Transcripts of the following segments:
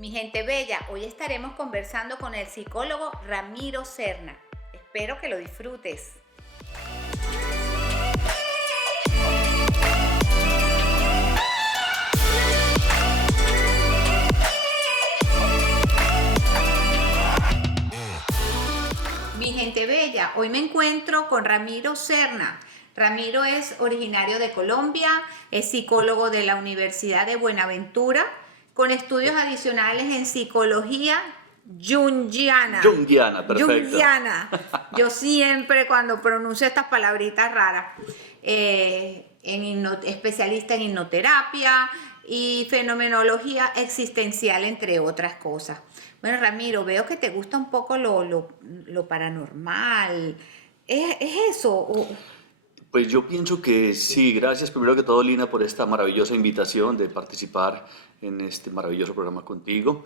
Mi gente bella, hoy estaremos conversando con el psicólogo Ramiro Serna. Espero que lo disfrutes. Mi gente bella, hoy me encuentro con Ramiro Serna. Ramiro es originario de Colombia, es psicólogo de la Universidad de Buenaventura, con estudios adicionales en psicología junguiana. Junguiana, perfecto. Junguiana. Yo siempre cuando pronuncio estas palabritas raras, especialista en hipnoterapia y fenomenología existencial, entre otras cosas. Bueno, Ramiro, veo que te gusta un poco lo paranormal. ¿Es eso? Pues yo pienso que sí, gracias primero que todo, Lina, por esta maravillosa invitación de participar en este maravilloso programa contigo.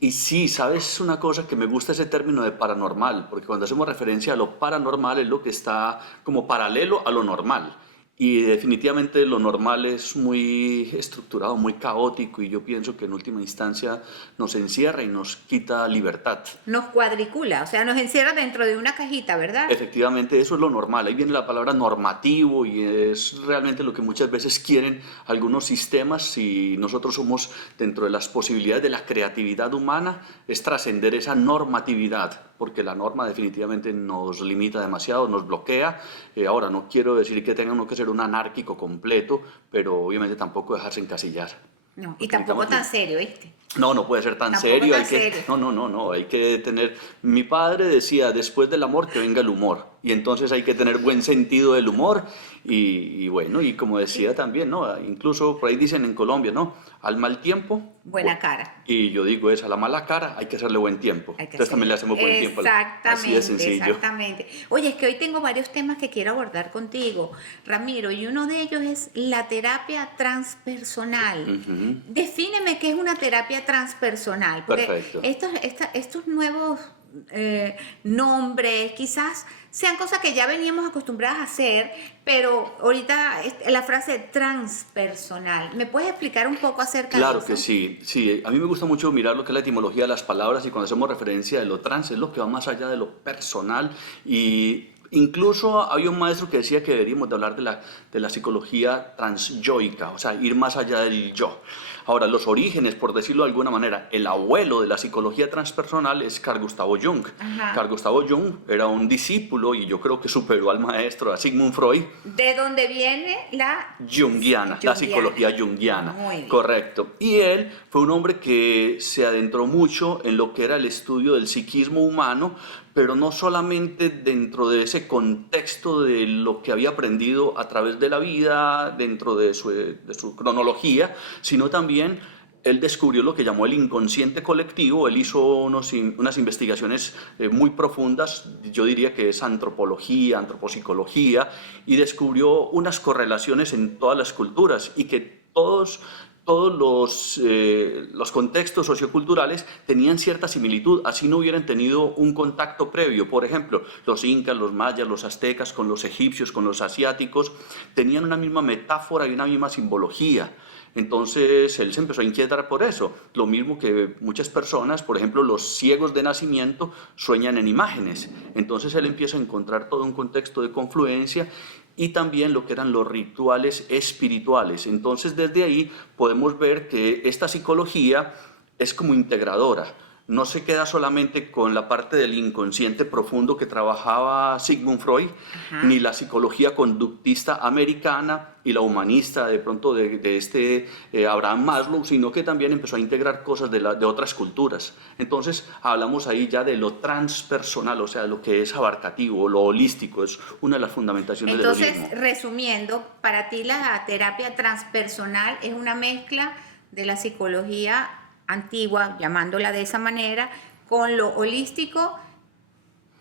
Y sí, sabes una cosa, que me gusta ese término de paranormal, porque cuando hacemos referencia a lo paranormal es lo que está como paralelo a lo normal. Y definitivamente lo normal es muy estructurado, muy caótico, y yo pienso que en última instancia nos encierra y nos quita libertad. Nos cuadricula, o sea, nos encierra dentro de una cajita, ¿verdad? Efectivamente, eso es lo normal. Ahí viene la palabra normativo y es realmente lo que muchas veces quieren algunos sistemas, y nosotros somos, dentro de las posibilidades de la creatividad humana, es trascender esa normatividad, porque la norma definitivamente nos limita demasiado, nos bloquea. Ahora, no quiero decir que tenga uno que ser un anárquico completo, pero obviamente tampoco dejarse encasillar. No, y tampoco tan serio, ¿viste? No, no puede ser tan Tampoco serio. tan serio. No, hay que tener. Mi padre decía, después del amor que venga el humor, y entonces hay que tener buen sentido del humor, y bueno, y como decía también, ¿no? Incluso por ahí dicen en Colombia, ¿no? Al mal tiempo, Buena cara. y yo digo, es a la mala cara hay que hacerle buen tiempo. Entonces también le hacemos buen tiempo. Así de sencillo. Exactamente. Oye, es que hoy tengo varios temas que quiero abordar contigo, Ramiro, y uno de ellos es la terapia transpersonal. Defíneme qué es una terapia transpersonal, porque Perfecto. estos nuevos nombres quizás sean cosas que ya veníamos acostumbradas a hacer, pero ahorita la frase transpersonal, ¿me puedes explicar un poco acerca de eso? Claro que sí, sí. A mí me gusta mucho mirar lo que es la etimología de las palabras, y cuando hacemos referencia de lo trans es lo que va más allá de lo personal. Y incluso había un maestro que decía que deberíamos de hablar de la psicología transyoica, o sea, ir más allá del yo. Ahora, los orígenes, por decirlo de alguna manera, el abuelo de la psicología transpersonal es Carl Gustav Jung. Ajá. Carl Gustav Jung era un discípulo, y yo creo que superó al maestro, a Sigmund Freud. ¿De dónde viene la Junguiana, la psicología junguiana. Muy bien. Correcto. Y él fue un hombre que se adentró mucho en lo que era el estudio del psiquismo humano, pero no solamente dentro de ese contexto de lo que había aprendido a través de la vida, dentro de su cronología, sino también él descubrió lo que llamó el inconsciente colectivo. Él hizo unas investigaciones muy profundas, yo diría que es antropología, antropopsicología, y descubrió unas correlaciones en todas las culturas, y que todos los contextos socioculturales tenían cierta similitud, así no hubieran tenido un contacto previo. Por ejemplo, los incas, los mayas, los aztecas con los egipcios, con los asiáticos, tenían una misma metáfora y una misma simbología. Entonces él se empezó a inquietar por eso. Lo mismo que muchas personas, por ejemplo, los ciegos de nacimiento sueñan en imágenes. Entonces él empieza a encontrar todo un contexto de confluencia, y también lo que eran los rituales espirituales. Entonces desde ahí podemos ver que esta psicología es como integradora. No se queda solamente con la parte del inconsciente profundo que trabajaba Sigmund Freud, ni la psicología conductista americana y la humanista de pronto de Abraham Maslow, sino que también empezó a integrar cosas de otras culturas. Entonces hablamos ahí ya de lo transpersonal, o sea, lo que es abarcativo, lo holístico, es una de las fundamentaciones del holismo. Entonces, resumiendo, para ti la terapia transpersonal es una mezcla de la psicología antigua, llamándola de esa manera, con lo holístico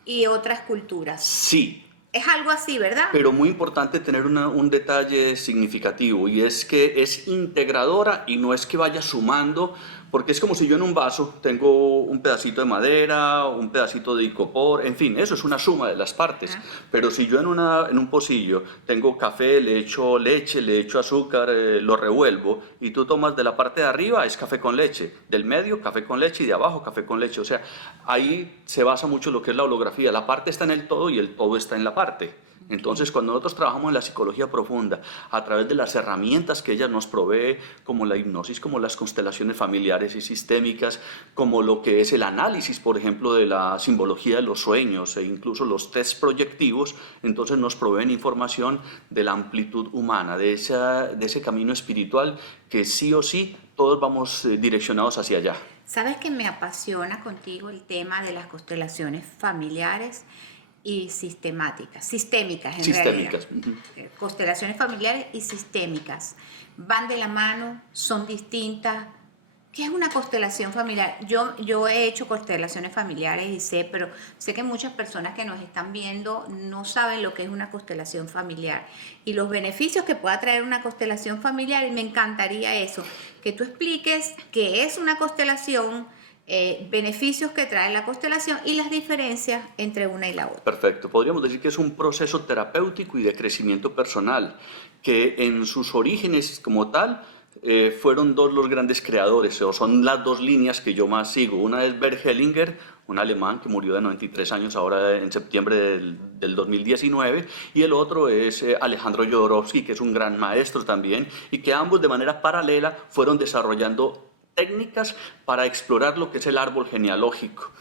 y otras culturas. Sí. Es algo así, ¿verdad? Pero muy importante tener un detalle significativo, y es que es integradora, y no es que vaya sumando, porque es como si yo en un vaso tengo un pedacito de madera, un pedacito de icopor, en fin, eso es una suma de las partes. Ajá. Pero si yo en un pocillo tengo café, le echo leche, le echo azúcar, lo revuelvo, y tú tomas de la parte de arriba, es café con leche, del medio, café con leche, y de abajo, café con leche. O sea, ahí se basa mucho lo que es la holografía. La parte está en el todo y el todo está en la parte. Entonces, cuando nosotros trabajamos en la psicología profunda, a través de las herramientas que ella nos provee, como la hipnosis, como las constelaciones familiares y sistémicas, como lo que es el análisis, por ejemplo, de la simbología de los sueños e incluso los test proyectivos, entonces nos proveen información de la amplitud humana, de ese camino espiritual que sí o sí todos vamos direccionados hacia allá. Sabes que me apasiona contigo el tema de las constelaciones familiares y sistémicas en realidad. Sistémicas. Ujú. Constelaciones familiares y sistémicas. Van de la mano, son distintas. ¿Qué es una constelación familiar? Yo he hecho constelaciones familiares y sé, pero sé que muchas personas que nos están viendo no saben lo que es una constelación familiar y los beneficios que pueda traer una constelación familiar, y me encantaría eso, que tú expliques qué es una constelación, beneficios que trae la constelación y las diferencias entre una y la otra. Perfecto. Podríamos decir que es un proceso terapéutico y de crecimiento personal, que en sus orígenes como tal fueron dos los grandes creadores, o son las dos líneas que yo más sigo. Una es Bert Hellinger, un alemán que murió de 93 años ahora en septiembre del 2019, y el otro es Alejandro Jodorowsky, que es un gran maestro también, y que ambos de manera paralela fueron desarrollando técnicas para explorar lo que es el árbol genealógico.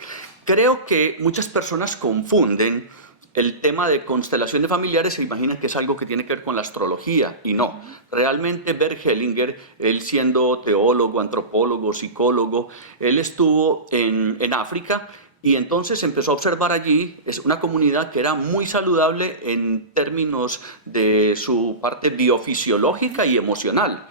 Creo que muchas personas confunden el tema de constelaciones familiares, se imaginan que es algo que tiene que ver con la astrología, y no. Realmente Bert Hellinger, él siendo teólogo, antropólogo, psicólogo, él estuvo en África y entonces empezó a observar allí, es una comunidad que era muy saludable en términos de su parte biofisiológica y emocional.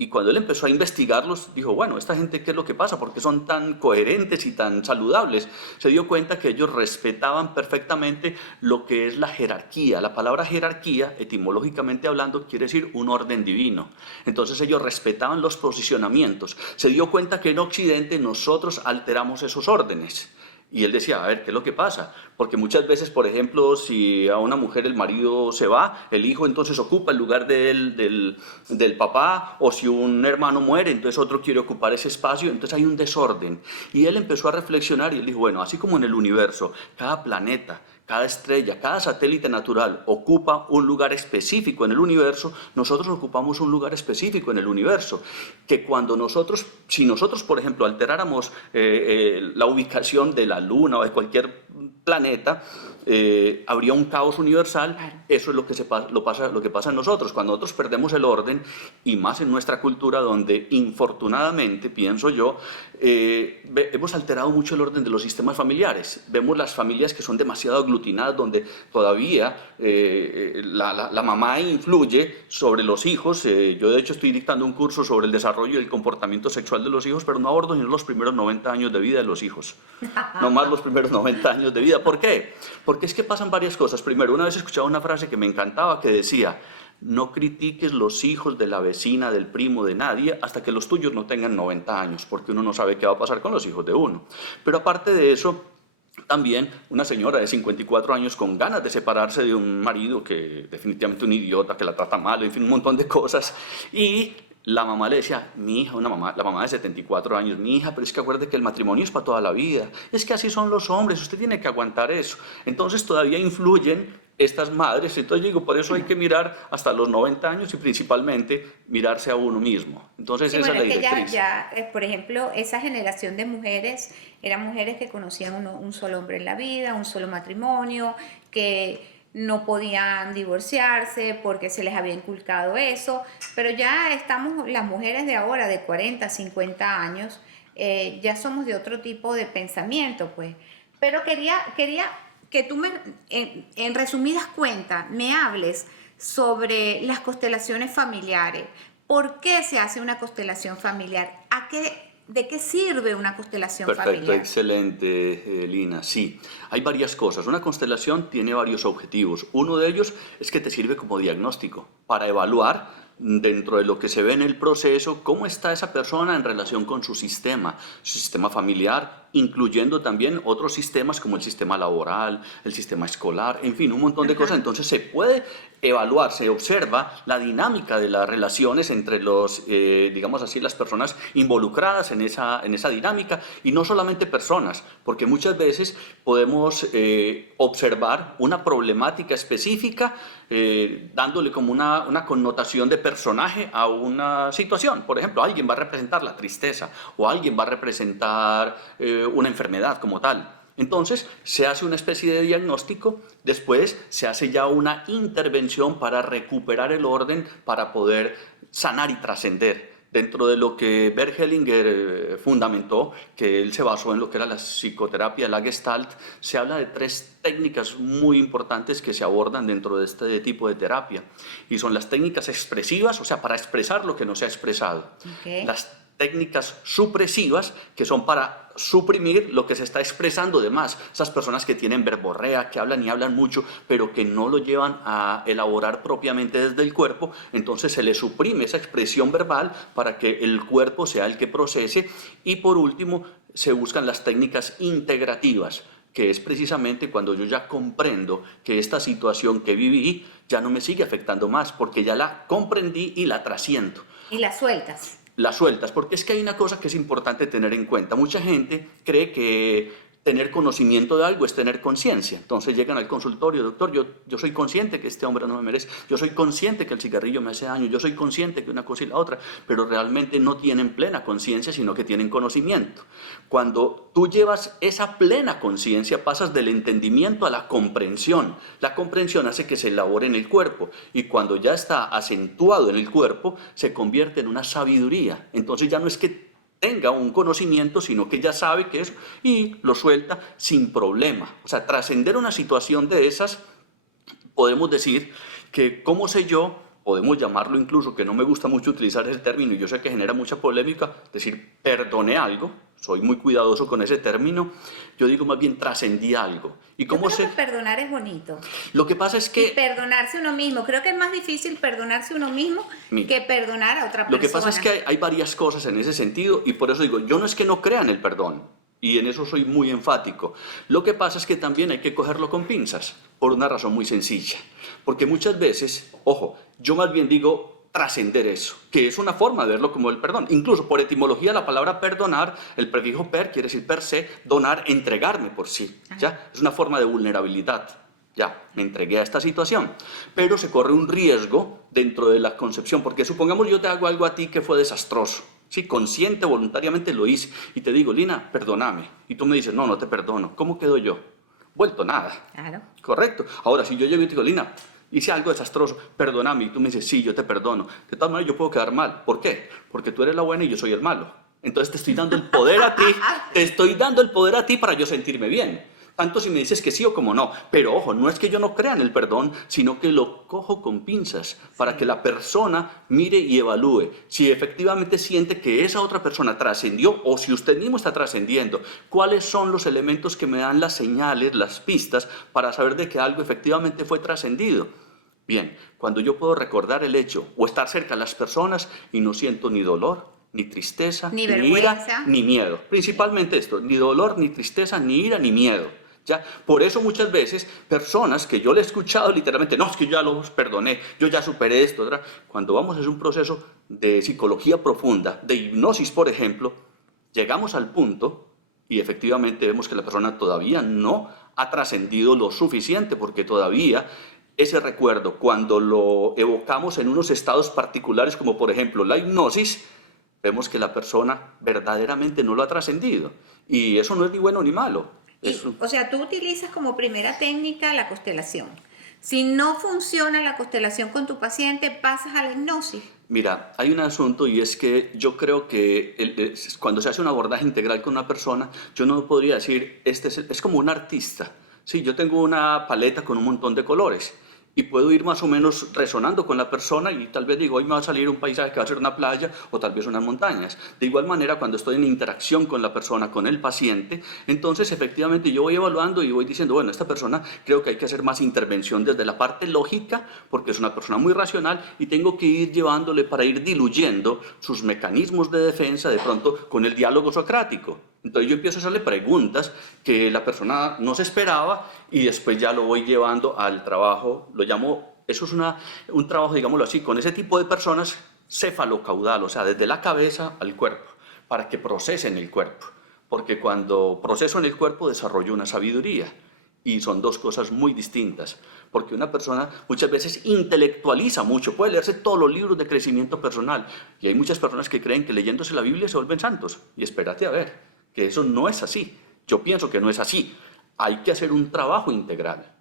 Y cuando él empezó a investigarlos, dijo, bueno, ¿esta gente qué es lo que pasa? ¿Por qué son tan coherentes y tan saludables? Se dio cuenta que ellos respetaban perfectamente lo que es la jerarquía. La palabra jerarquía, etimológicamente hablando, quiere decir un orden divino. Entonces ellos respetaban los posicionamientos. Se dio cuenta que en Occidente nosotros alteramos esos órdenes. Y él decía, a ver, ¿qué es lo que pasa? Porque muchas veces, por ejemplo, si a una mujer el marido se va, el hijo entonces ocupa el lugar del papá, o si un hermano muere, entonces otro quiere ocupar ese espacio, entonces hay un desorden. Y él empezó a reflexionar y él dijo, bueno, así como en el universo, cada planeta, cada estrella, cada satélite natural ocupa un lugar específico en el universo, nosotros ocupamos un lugar específico en el universo, que cuando si nosotros, por ejemplo, alteráramos la ubicación de la Luna o de cualquier planeta, habría un caos universal. Claro. Eso es lo que pasa en nosotros, cuando nosotros perdemos el orden, y más en nuestra cultura donde infortunadamente, pienso yo, hemos alterado mucho el orden de los sistemas familiares. Vemos las familias que son demasiado aglutinadas, donde todavía la mamá influye sobre los hijos. Yo de hecho estoy dictando un curso sobre el desarrollo y el comportamiento sexual de los hijos, pero no abordo sino los primeros 90 años de vida de los hijos. No más los primeros 90 años de vida. ¿Por qué? Porque es que pasan varias cosas. Primero, una vez escuchaba una frase que me encantaba que decía, no critiques los hijos de la vecina, del primo, de nadie, hasta que los tuyos no tengan 90 años, porque uno no sabe qué va a pasar con los hijos de uno. Pero aparte de eso, también una señora de 54 años con ganas de separarse de un marido que definitivamente un idiota, que la trata mal, en fin, un montón de cosas. Y la mamá le decía, mi hija, la mamá de 74 años, mi hija, pero es que acuérdate que el matrimonio es para toda la vida, es que así son los hombres, usted tiene que aguantar eso. Entonces todavía influyen estas madres, entonces digo, por eso hay que mirar hasta los 90 años y principalmente mirarse a uno mismo. Entonces Sí, esa bueno, es la es que directriz. por ejemplo, esa generación de mujeres eran mujeres que conocían un solo hombre en la vida, un solo matrimonio, que no podían divorciarse porque se les había inculcado eso, pero ya estamos, las mujeres de ahora, de 40, 50 años, ya somos de otro tipo de pensamiento, pues. Pero quería que tú en resumidas cuentas me hables sobre las constelaciones familiares. ¿Por qué se hace una constelación familiar? ¿De qué sirve una constelación Perfecto, familiar? excelente, Lina. Sí, hay varias cosas. Una constelación tiene varios objetivos. Uno de ellos es que te sirve como diagnóstico para evaluar dentro de lo que se ve en el proceso, cómo está esa persona en relación con su sistema familiar, incluyendo también otros sistemas como el sistema laboral, el sistema escolar, en fin, un montón de cosas. Entonces se puede evaluar, se observa la dinámica de las relaciones entre digamos así, las personas involucradas en esa dinámica, y no solamente personas, porque muchas veces podemos observar una problemática específica dándole como una connotación de personaje a una situación. Por ejemplo, alguien va a representar la tristeza o alguien va a representar una enfermedad como tal. Entonces se hace una especie de diagnóstico, después se hace ya una intervención para recuperar el orden, para poder sanar y trascender. Dentro de lo que Bert Hellinger fundamentó, que él se basó en lo que era la psicoterapia, la Gestalt, se habla de 3 técnicas muy importantes que se abordan dentro de este tipo de terapia. Y son las técnicas expresivas, o sea, para expresar lo que no se ha expresado. Okay. Las técnicas supresivas, que son para suprimir lo que se está expresando de más. Esas personas que tienen verborrea, que hablan y hablan mucho, pero que no lo llevan a elaborar propiamente desde el cuerpo, entonces se le suprime esa expresión verbal para que el cuerpo sea el que procese. Y por último, se buscan las técnicas integrativas, que es precisamente cuando yo ya comprendo que esta situación que viví ya no me sigue afectando más, porque ya la comprendí y la trasciendo. Y las sueltas. Las sueltas, porque es que hay una cosa que es importante tener en cuenta. Mucha gente cree que tener conocimiento de algo es tener conciencia. Entonces llegan al consultorio: doctor, yo soy consciente que este hombre no me merece, yo soy consciente que el cigarrillo me hace daño, yo soy consciente que una cosa y la otra, pero realmente no tienen plena conciencia, sino que tienen conocimiento. Cuando tú llevas esa plena conciencia, pasas del entendimiento a la comprensión. La comprensión hace que se elabore en el cuerpo, y cuando ya está acentuado en el cuerpo, se convierte en una sabiduría. Entonces ya no es que tenga un conocimiento, sino que ya sabe que es, y lo suelta sin problema. O sea, trascender una situación de esas, podemos decir que, ¿cómo sé yo? Podemos llamarlo incluso, que no me gusta mucho utilizar ese término y yo sé que genera mucha polémica, decir perdoné algo. Soy muy cuidadoso con ese término. Yo digo más bien trascendí algo. ¿Y cómo yo creo sé? que perdonar es bonito. Lo que pasa es que y perdonarse uno mismo. Creo que es más difícil perdonarse uno mismo que perdonar a otra persona. Lo que pasa es que hay varias cosas en ese sentido, y por eso digo, yo no es que no crea en el perdón, y en eso soy muy enfático. Lo que pasa es que también hay que cogerlo con pinzas, por una razón muy sencilla. Porque muchas veces, ojo, yo más bien digo trascender eso, que es una forma de verlo como el perdón. Incluso por etimología, la palabra perdonar, el prefijo per quiere decir per se, donar, entregarme por sí. ¿Ya? Es una forma de vulnerabilidad. Ya, me entregué a esta situación. Pero se corre un riesgo dentro de la concepción, porque supongamos yo te hago algo a ti que fue desastroso. Sí, consciente, voluntariamente lo hice, y te digo: Lina, perdóname. Y tú me dices: no, no te perdono. ¿Cómo quedo yo? Vuelto nada. Claro. Correcto. Ahora, si yo llego y te digo: Lina, hice algo desastroso, perdóname, y tú me dices: sí, yo te perdono. De todas maneras, yo puedo quedar mal. ¿Por qué? Porque tú eres la buena y yo soy el malo. Entonces te estoy dando el poder a ti, para yo sentirme bien. Tanto si me dices que sí o como no. Pero ojo, no es que yo no crea en el perdón, sino que lo cojo con pinzas para que la persona mire y evalúe si efectivamente siente que esa otra persona trascendió, o si usted mismo está trascendiendo. ¿Cuáles son los elementos que me dan las señales, las pistas, para saber de que algo efectivamente fue trascendido? Bien, cuando yo puedo recordar el hecho o estar cerca de las personas y no siento ni dolor, ni tristeza, Ni ira, vergüenza, ni miedo. Principalmente esto: ni dolor, ni tristeza, ni ira, ni miedo. ¿Ya? Por eso muchas veces personas que yo le he escuchado literalmente: no, es que yo ya los perdoné, yo ya superé esto, ¿verdad? Cuando vamos a hacer un proceso de psicología profunda, de hipnosis, por ejemplo, llegamos al punto y efectivamente vemos que la persona todavía no ha trascendido lo suficiente, porque todavía ese recuerdo, cuando lo evocamos en unos estados particulares, como por ejemplo la hipnosis, vemos que la persona verdaderamente no lo ha trascendido. Y eso no es ni bueno ni malo. O sea, tú utilizas como primera técnica la constelación. Si no funciona la constelación con tu paciente, pasas a la hipnosis. Mira, hay un asunto, y es que yo creo que cuando se hace un abordaje integral con una persona, yo no podría decir, es como un artista. Sí, yo tengo una paleta con un montón de colores, y puedo ir más o menos resonando con la persona y tal vez digo, hoy me va a salir un paisaje que va a ser una playa o tal vez unas montañas. De igual manera, cuando estoy en interacción con la persona, con el paciente, entonces efectivamente yo voy evaluando y voy diciendo, bueno, esta persona creo que hay que hacer más intervención desde la parte lógica porque es una persona muy racional y tengo que ir llevándole para ir diluyendo sus mecanismos de defensa de pronto con el diálogo socrático. Entonces yo empiezo a hacerle preguntas que la persona no se esperaba y después ya lo voy llevando al trabajo, lo llamo, eso es un trabajo, digámoslo así, con ese tipo de personas cefalocaudal, o sea, desde la cabeza al cuerpo, para que procesen el cuerpo. Porque cuando proceso en el cuerpo desarrollo una sabiduría y son dos cosas muy distintas. Porque una persona muchas veces intelectualiza mucho, puede leerse todos los libros de crecimiento personal y hay muchas personas que creen que leyéndose la Biblia se vuelven santos. Y espérate a ver, que eso no es así. Yo pienso que no es así. Hay que hacer un trabajo integral,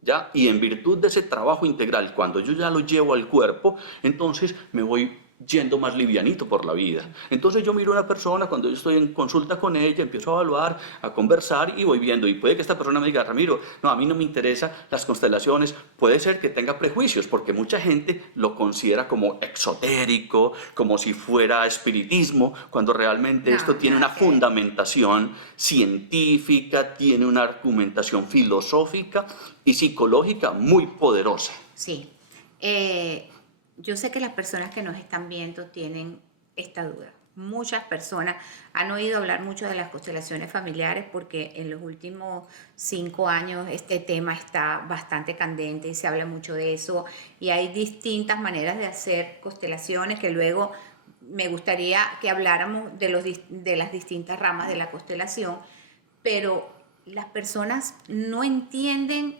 ¿ya? Y en virtud de ese trabajo integral, cuando yo ya lo llevo al cuerpo, entonces me voy yendo más livianito por la vida. Entonces yo miro a una persona, cuando yo estoy en consulta con ella, empiezo a evaluar, a conversar y voy viendo. Y puede que esta persona me diga, Ramiro, no, a mí no me interesan las constelaciones. Puede ser que tenga prejuicios, porque mucha gente lo considera como exotérico, como si fuera espiritismo, cuando realmente esto tiene una fundamentación científica, tiene una argumentación filosófica y psicológica muy poderosa. Sí. Yo sé que las personas que nos están viendo tienen esta duda. Muchas personas han oído hablar mucho de las constelaciones familiares porque en los últimos 5 años este tema está bastante candente y se habla mucho de eso y hay distintas maneras de hacer constelaciones que luego me gustaría que habláramos de las distintas ramas de la constelación, pero las personas no entienden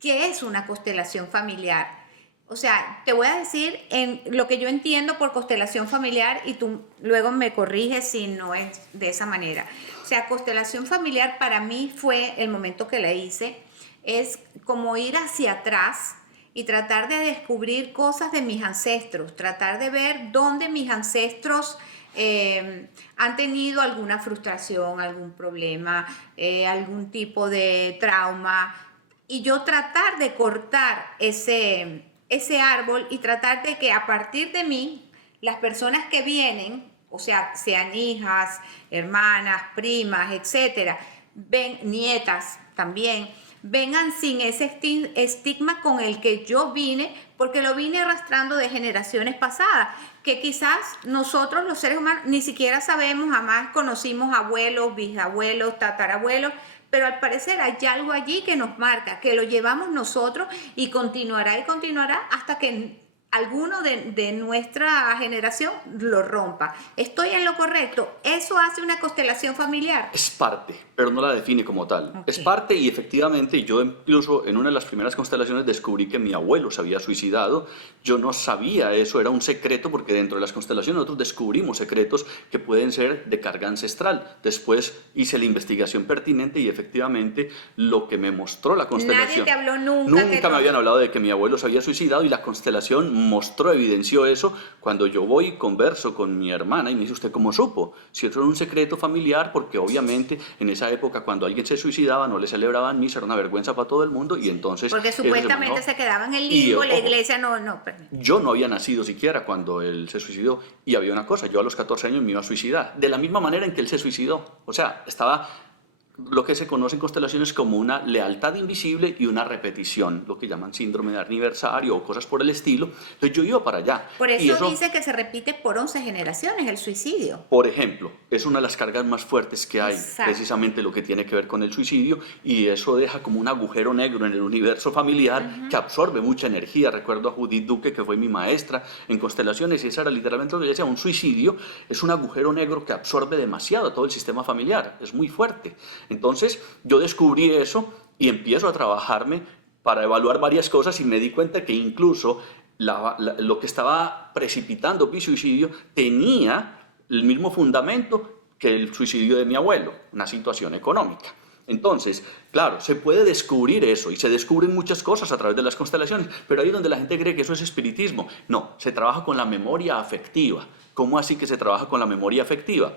qué es una constelación familiar. O sea, te voy a decir en lo que yo entiendo por constelación familiar y tú luego me corriges si no es de esa manera. O sea, constelación familiar para mí fue el momento que la hice, es como ir hacia atrás y tratar de descubrir cosas de mis ancestros, tratar de ver dónde mis ancestros han tenido alguna frustración, algún problema, algún tipo de trauma, y yo tratar de cortar ese árbol y tratar de que a partir de mí, las personas que vienen, o sea, sean hijas, hermanas, primas, etcétera, nietas también, vengan sin ese estigma con el que yo vine, porque lo vine arrastrando de generaciones pasadas, que quizás nosotros los seres humanos ni siquiera sabemos, jamás conocimos abuelos, bisabuelos, tatarabuelos, pero al parecer hay algo allí que nos marca, que lo llevamos nosotros y continuará hasta que alguno de nuestra generación lo rompa. ¿Estoy en lo correcto? ¿Eso hace una constelación familiar? Es parte, pero no la define como tal. Okay. Es parte y efectivamente yo incluso en una de las primeras constelaciones descubrí que mi abuelo se había suicidado. Yo no sabía eso, era un secreto porque dentro de las constelaciones nosotros descubrimos secretos que pueden ser de carga ancestral. Después hice la investigación pertinente y efectivamente lo que me mostró la constelación... Nadie te habló nunca. Nunca me habían hablado de que mi abuelo se había suicidado y la constelación mostró, evidenció eso. Cuando yo voy y converso con mi hermana y me dice, ¿usted cómo supo? Si eso era un secreto familiar, porque obviamente en esa época cuando alguien se suicidaba no le celebraban misa, era una vergüenza para todo el mundo y entonces... Porque supuestamente se quedaba en el limbo, la iglesia no... Yo no había nacido siquiera cuando él se suicidó y había una cosa, yo a los 14 años me iba a suicidar, de la misma manera en que él se suicidó. O sea, estaba... lo que se conoce en constelaciones como una lealtad invisible y una repetición, lo que llaman síndrome de aniversario o cosas por el estilo. Entonces yo iba para allá. Por eso dice que se repite por 11 generaciones el suicidio. Por ejemplo, es una de las cargas más fuertes que hay, precisamente lo que tiene que ver con el suicidio, y eso deja como un agujero negro en el universo familiar que absorbe mucha energía. Recuerdo a Judith Duque, que fue mi maestra en constelaciones, y esa era literalmente lo que decía, un suicidio es un agujero negro que absorbe demasiado a todo el sistema familiar, es muy fuerte. Entonces yo descubrí eso y empiezo a trabajarme para evaluar varias cosas y me di cuenta que incluso lo que estaba precipitando mi suicidio tenía el mismo fundamento que el suicidio de mi abuelo, una situación económica. Entonces, claro, se puede descubrir eso y se descubren muchas cosas a través de las constelaciones, pero ahí es donde la gente cree que eso es espiritismo. No, se trabaja con la memoria afectiva. ¿Cómo así que se trabaja con la memoria afectiva?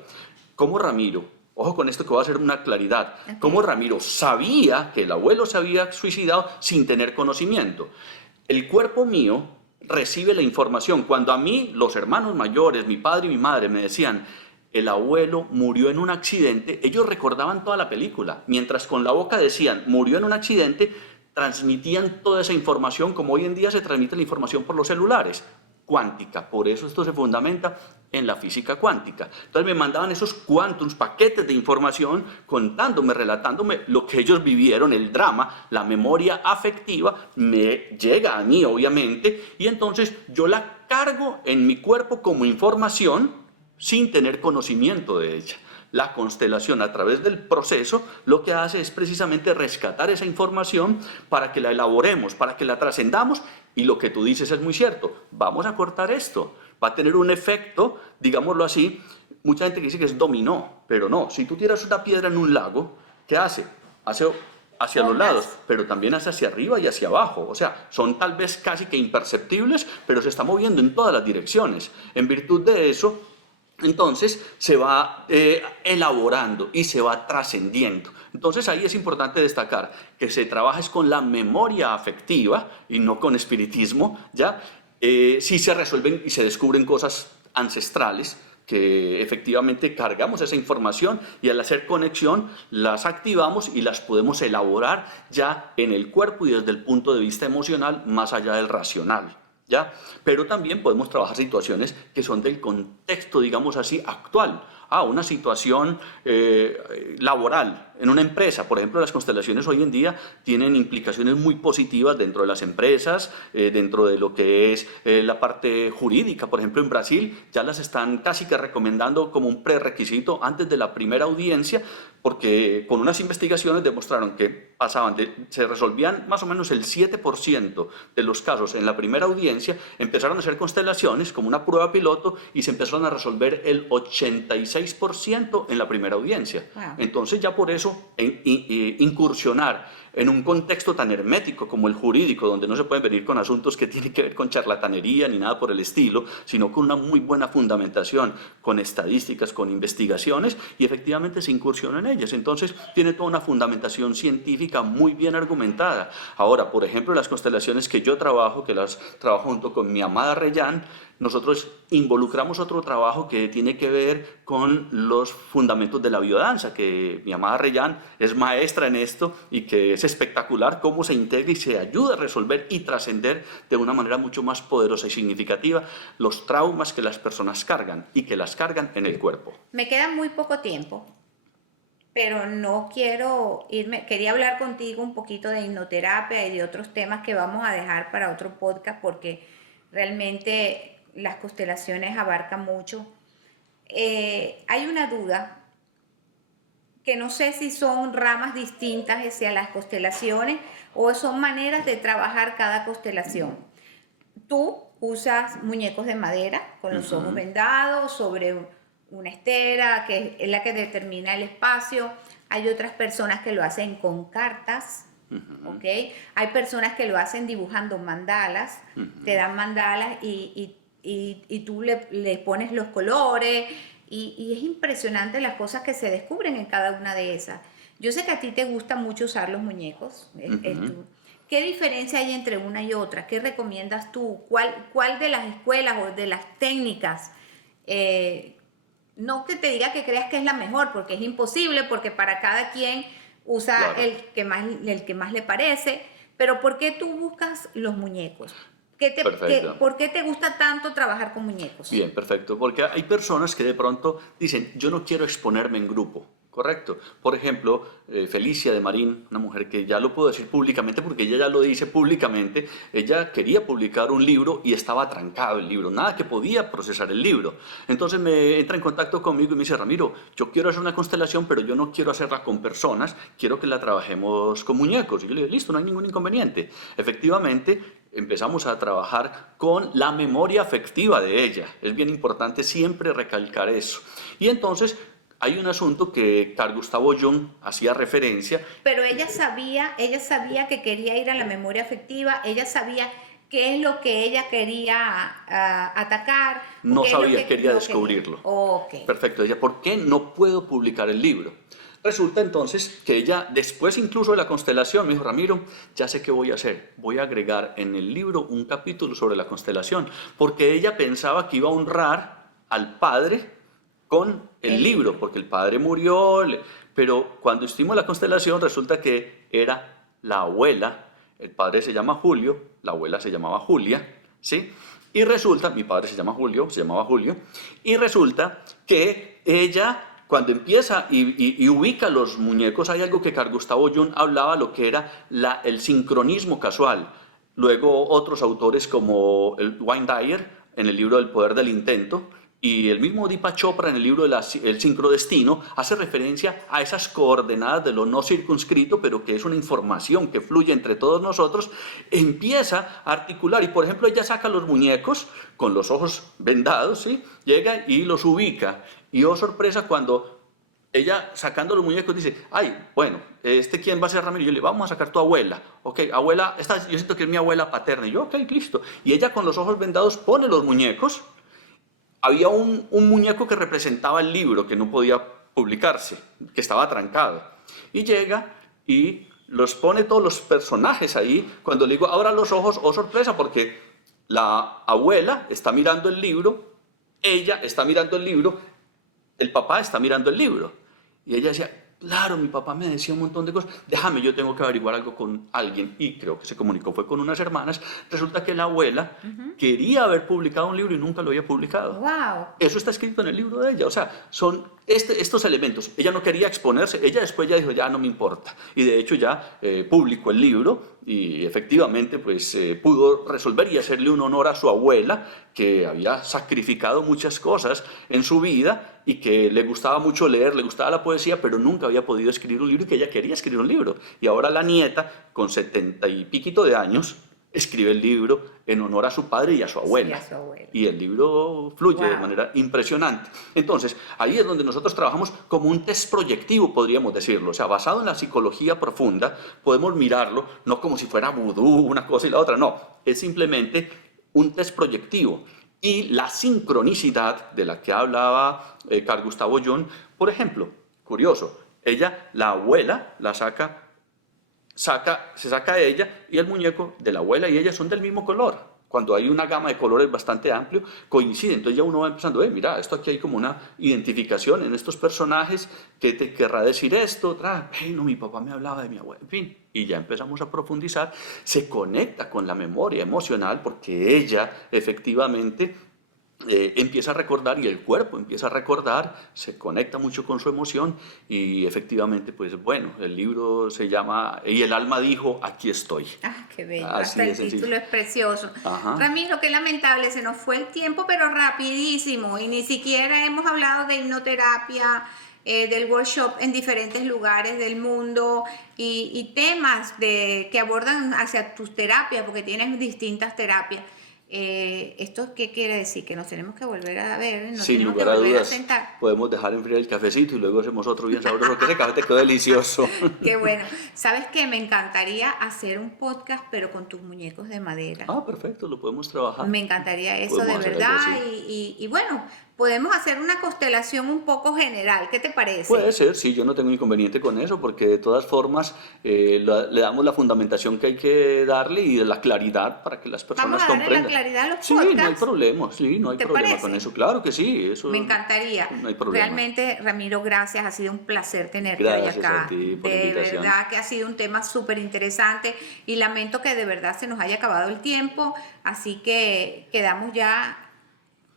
¿Cómo Ramiro Ojo con esto que voy a hacer una claridad. Ok. Cómo Ramiro sabía que el abuelo se había suicidado sin tener conocimiento. El cuerpo mío recibe la información. Cuando a mí, los hermanos mayores, mi padre y mi madre me decían, el abuelo murió en un accidente, ellos recordaban toda la película. Mientras con la boca decían, murió en un accidente, transmitían toda esa información como hoy en día se transmite la información por los celulares. Cuántica, por eso esto se fundamenta en la física cuántica. Entonces me mandaban esos quantums, paquetes de información, contándome, relatándome lo que ellos vivieron, el drama, la memoria afectiva, me llega a mí obviamente, y entonces yo la cargo en mi cuerpo como información sin tener conocimiento de ella. La constelación, a través del proceso, lo que hace es precisamente rescatar esa información para que la elaboremos, para que la trascendamos, y lo que tú dices es muy cierto, vamos a cortar esto, va a tener un efecto, digámoslo así, mucha gente dice que es dominó, pero no, si tú tiras una piedra en un lago, ¿qué hace? Hace hacia los lados, pero también hace hacia arriba y hacia abajo, o sea, son tal vez casi que imperceptibles, pero se está moviendo en todas las direcciones. En virtud de eso, entonces se va elaborando y se va trascendiendo. Entonces ahí es importante destacar que se trabaja es con la memoria afectiva y no con espiritismo, ¿ya? Sí se resuelven y se descubren cosas ancestrales que efectivamente cargamos esa información y al hacer conexión las activamos y las podemos elaborar ya en el cuerpo y desde el punto de vista emocional más allá del racional. ¿Ya? Pero también podemos trabajar situaciones que son del contexto, digamos así, actual. Una situación laboral en una empresa. Por ejemplo, las constelaciones hoy en día tienen implicaciones muy positivas dentro de las empresas, dentro de lo que es la parte jurídica. Por ejemplo, en Brasil ya las están casi que recomendando como un prerequisito antes de la primera audiencia, porque con unas investigaciones demostraron que se resolvían más o menos el 7% de los casos en la primera audiencia, empezaron a hacer constelaciones como una prueba piloto y se empezaron a resolver el 86% en la primera audiencia. Wow. Entonces ya por eso incursionar en un contexto tan hermético como el jurídico, donde no se pueden venir con asuntos que tienen que ver con charlatanería ni nada por el estilo, sino con una muy buena fundamentación, con estadísticas, con investigaciones, y efectivamente se incursiona en ellas. Entonces tiene toda una fundamentación científica muy bien argumentada. Ahora, por ejemplo, las constelaciones que yo trabajo, que las trabajo junto con mi amada Reyán, nosotros involucramos otro trabajo que tiene que ver con los fundamentos de la biodanza, que mi amada Reyán es maestra en esto y que es espectacular cómo se integra y se ayuda a resolver y trascender de una manera mucho más poderosa y significativa los traumas que las personas cargan y que las cargan en el cuerpo. Me queda muy poco tiempo, pero no quiero irme. Quería hablar contigo un poquito de hipnoterapia y de otros temas que vamos a dejar para otro podcast porque realmente las constelaciones abarcan mucho. Hay una duda que no sé si son ramas distintas hacia las constelaciones o son maneras de trabajar cada constelación. Tú usas muñecos de madera con los ojos vendados sobre una estera que es la que determina el espacio. Hay otras personas que lo hacen con cartas. ¿Okay? Hay personas que lo hacen dibujando mandalas, te dan mandalas y tú le pones los colores y es impresionante las cosas que se descubren en cada una de esas. Yo sé que a ti te gusta mucho usar los muñecos. ¿Qué diferencia hay entre una y otra? ¿Qué recomiendas tú? ¿Cuál de las escuelas o de las técnicas? No que te diga que creas que es la mejor, porque es imposible, porque para cada quien usa claro, el que más le parece, pero ¿por qué tú buscas los muñecos? ¿Por qué te gusta tanto trabajar con muñecos? Bien, perfecto, porque hay personas que de pronto dicen, yo no quiero exponerme en grupo, ¿correcto? Por ejemplo, Felicia de Marín, una mujer que ya lo puedo decir públicamente porque ella ya lo dice públicamente, ella quería publicar un libro y estaba trancado el libro, nada que podía procesar el libro. Entonces me entra en contacto conmigo y me dice, Ramiro, yo quiero hacer una constelación, pero yo no quiero hacerla con personas, quiero que la trabajemos con muñecos. Y yo le digo, listo, no hay ningún inconveniente. Efectivamente, empezamos a trabajar con la memoria afectiva de ella. Es bien importante siempre recalcar eso. Y entonces hay un asunto que Carl Gustav Jung hacía referencia. Pero ella sabía que quería ir a la memoria afectiva, ella sabía qué es lo que ella quería atacar. No qué es lo sabía, que quería no descubrirlo. Ok. Perfecto. Ella, ¿por qué no puedo publicar el libro? Resulta entonces que ella, después incluso de la constelación, me dijo, Ramiro, ya sé qué voy a hacer. Voy a agregar en el libro un capítulo sobre la constelación, porque ella pensaba que iba a honrar al padre con el libro, porque el padre murió, pero cuando hicimos la constelación resulta que era la abuela, el padre se llama Julio, la abuela se llamaba Julia, ¿sí? Y resulta, mi padre se llama Julio, se llamaba Julio, y resulta que ella, cuando empieza y ubica los muñecos, hay algo que Carl Gustavo Jung hablaba, lo que era el sincronismo casual. Luego otros autores como el Wayne Dyer, en el libro del poder del intento, y el mismo Deepak Chopra en el libro El sincrodestino hace referencia a esas coordenadas de lo no circunscrito, pero que es una información que fluye entre todos nosotros, empieza a articular. Y por ejemplo, ella saca los muñecos con los ojos vendados, ¿sí? Llega y los ubica. Y oh sorpresa, cuando ella sacando los muñecos dice, ay, bueno, ¿quién va a ser Ramiro? Y yo le digo, vamos a sacar tu abuela. Ok, abuela, yo siento que es mi abuela paterna. Y yo, ok, listo. Y ella con los ojos vendados pone los muñecos. Había un muñeco que representaba el libro que no podía publicarse, que estaba trancado. Y llega y los pone todos los personajes ahí. Cuando le digo, abra los ojos, oh sorpresa, porque la abuela está mirando el libro, ella está mirando el libro, el papá está mirando el libro. Y ella decía, claro, mi papá me decía un montón de cosas, déjame, yo tengo que averiguar algo con alguien. Y creo que se comunicó, fue con unas hermanas. Resulta que la abuela quería haber publicado un libro y nunca lo había publicado. Wow. Eso está escrito en el libro de ella. O sea, son estos elementos. Ella no quería exponerse, ella después ya dijo, ya no me importa. Y de hecho ya publicó el libro y efectivamente pues pudo resolver y hacerle un honor a su abuela, que había sacrificado muchas cosas en su vida y que le gustaba mucho leer, le gustaba la poesía, pero nunca había podido escribir un libro y que ella quería escribir un libro. Y ahora la nieta, con 70 y piquito de años, escribe el libro en honor a su padre y a su abuela. Sí, a su abuela. Y el libro fluye de manera impresionante. Entonces, ahí es donde nosotros trabajamos como un test proyectivo, podríamos decirlo. O sea, basado en la psicología profunda, podemos mirarlo, no como si fuera vudú, una cosa y la otra, no. Es simplemente un test proyectivo. Y la sincronicidad de la que hablaba Carl Gustavo Jung, por ejemplo, curioso, ella, la abuela, se saca a ella y el muñeco de la abuela y ella son del mismo color. Cuando hay una gama de colores bastante amplio, coincide. Entonces ya uno va empezando, mira, esto aquí hay como una identificación en estos personajes, ¿qué te querrá decir esto? No, mi papá me hablaba de mi abuela, en fin. Y ya empezamos a profundizar, se conecta con la memoria emocional porque ella efectivamente empieza a recordar y el cuerpo empieza a recordar, se conecta mucho con su emoción y efectivamente, pues bueno, el libro se llama Y el alma dijo, aquí estoy. Ah, qué bello. Así Hasta el de sencillo. título es precioso. Ajá. Ramiro, qué lamentable, se nos fue el tiempo, pero rapidísimo. Y ni siquiera hemos hablado de hipnoterapia, del workshop en diferentes lugares del mundo y temas que abordan hacia tus terapias, porque tienes distintas terapias. ¿Esto qué quiere decir? Que nos tenemos que volver a ver, nos Sin tenemos que lugar a volver dudas, a sentar. podemos dejar enfriar el cafecito y luego hacemos otro bien sabroso, porque ese café te quedó delicioso. Qué bueno. ¿Sabes qué? Me encantaría hacer un podcast, pero con tus muñecos de madera. Ah, perfecto, lo podemos trabajar. Me encantaría eso Podemos de hacer algo verdad así. y bueno, podemos hacer una constelación un poco general. ¿Qué te parece? Puede ser, sí, yo no tengo inconveniente con eso, porque de todas formas le damos la fundamentación que hay que darle y de la claridad para que las personas Vamos a darle la comprendan. claridad a los Sí, no hay podcasts. problema, sí, no hay ¿Te problema parece? con eso. Claro que sí, eso Me encantaría. no hay problema. Realmente, Ramiro, gracias. Ha sido un placer tenerte Gracias hoy acá. a ti por la De invitación. verdad que ha sido un tema súper interesante y lamento que de verdad se nos haya acabado el tiempo. Así que quedamos ya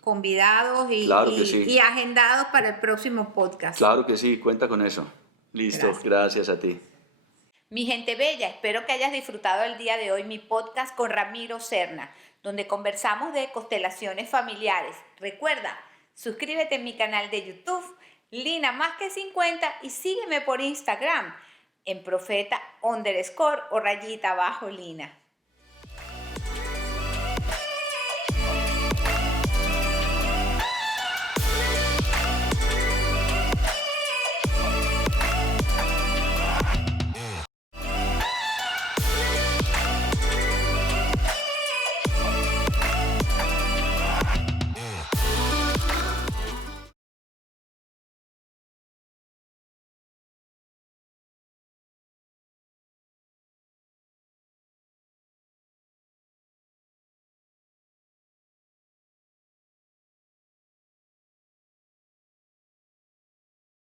convidados Claro que sí. y agendados para el próximo podcast. Claro que sí, cuenta con eso. Listo, gracias a ti. Mi gente bella, espero que hayas disfrutado el día de hoy mi podcast con Ramiro Serna, donde conversamos de constelaciones familiares. Recuerda, suscríbete en mi canal de YouTube, Lina Más que 50, y sígueme por Instagram en profeta_o _Lina.